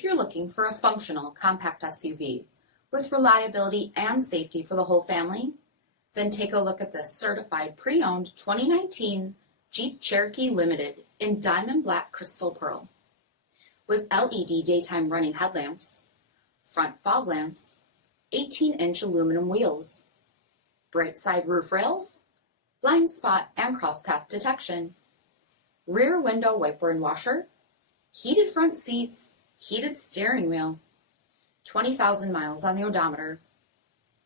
If you're looking for a functional compact SUV with reliability and safety for the whole family, then take a look at this certified pre-owned 2019 Jeep Cherokee Limited in diamond black crystal pearl. With LED daytime running headlamps, front fog lamps, 18-inch aluminum wheels, bright side roof rails, blind spot and cross path detection, rear window wiper and washer, heated front seats, heated steering wheel, 20,000 miles on the odometer,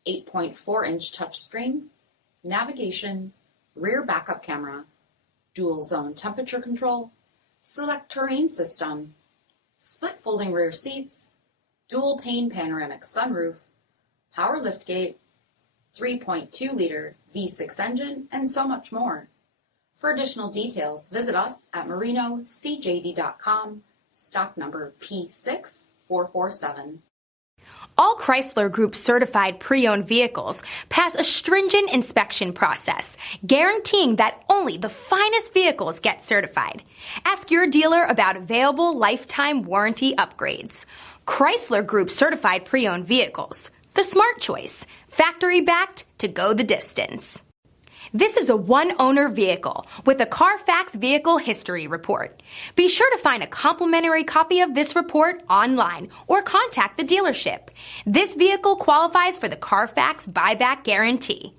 8.4-inch touchscreen, navigation, rear backup camera, dual zone temperature control, SELEC-TERRAIN system, split folding rear seats, dual pane panoramic sunroof, power liftgate, 3.2-liter V6 engine, and so much more. For additional details, visit us at marinocjd.com, stock number P6447. All Chrysler Group certified pre-owned vehicles pass a stringent inspection process, guaranteeing that only the finest vehicles get certified. Ask your dealer about available lifetime warranty upgrades. Chrysler Group certified pre-owned vehicles, the smart choice, factory backed to go the distance. This is a one-owner vehicle with a CARFAX vehicle history report. Be sure to find a complimentary copy of this report online or contact the dealership. This vehicle qualifies for the CARFAX buyback guarantee.